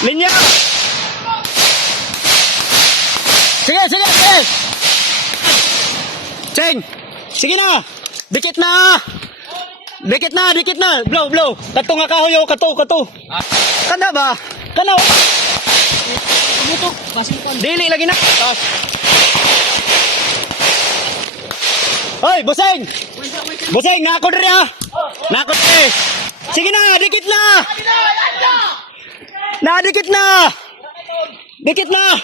Linya! Sige, sige, sige! Cheng! Sige na! Dikit na! Dikit na, dikit na! Blow, blow! Kato nga kahoy, kato, kato! Kana ba? Kana! Dili lagi na! Hoy, Buseng! Buseng, nako diri ha! Nako diri! Sige na, dikit na! Dikit na! Dikit na!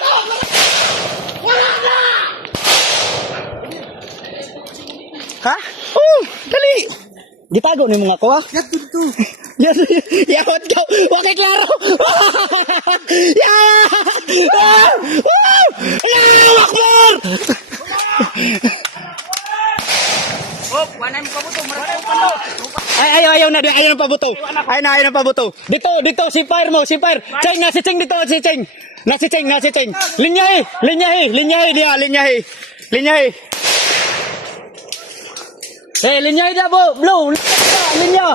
Ha? Oh, dali! Gitago ni mga ko ha? Yato dito! Yawat ka! Huwag kay klaro! Wakbar! Oh, wanan mo pabuto, maraming palo. Ayaw na pabuto. Ayaw na pabuto. Dito, si Fire mo, si Fire. Cheng, nasi Cheng dito, si Cheng. Nasi Cheng. Linyahi dia. Linyahi dia, Blue. Linya.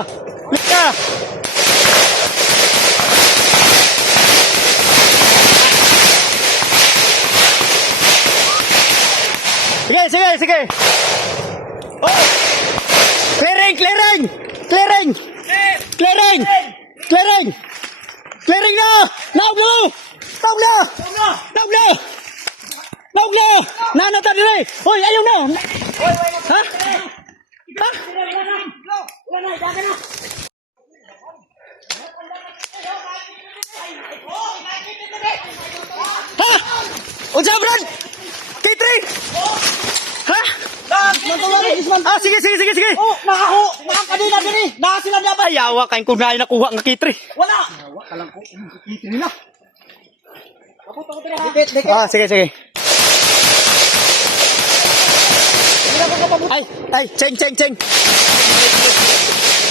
Sige. Oh! Clearing na! Now blue! Nana ta dire. Hoy, ayaw na. Ha? Ha? Unsa brad? K3. Ha? Sige. Oh, nakakadina diri. Naka sila dapat. Ayawa kain kung na nakuha nga K3. Wala. Kalang ko. Kitri na. Ako diri ha. Dikit. Sige. Ay, Cheng.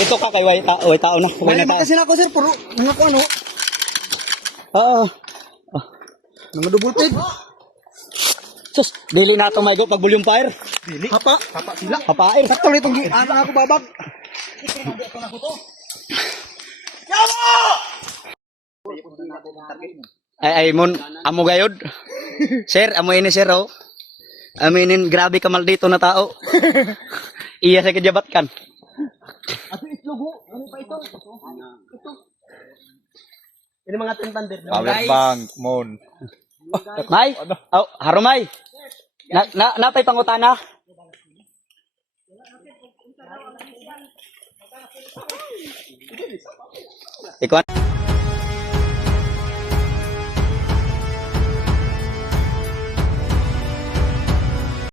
Ito ka kay way tao na. Wala na kasi ako sir, puro mga ko ano. Oo. Mga double pid. Sus, dili na itong maygo pag volume fire. Dili. Hapa sila. Hapair. Sakto nitong ano ako babag. Ay, mon, amo gayod. Sir, amo ini sir, oh. Aminin, grabe ka maldito na tao. Iya sa kajabat kan. Ato itlog ho. Ano pa ito? Ito. Ini mga tentander. Power bank, mon. May? Oh, harumay. Napay pangutana. Ikaw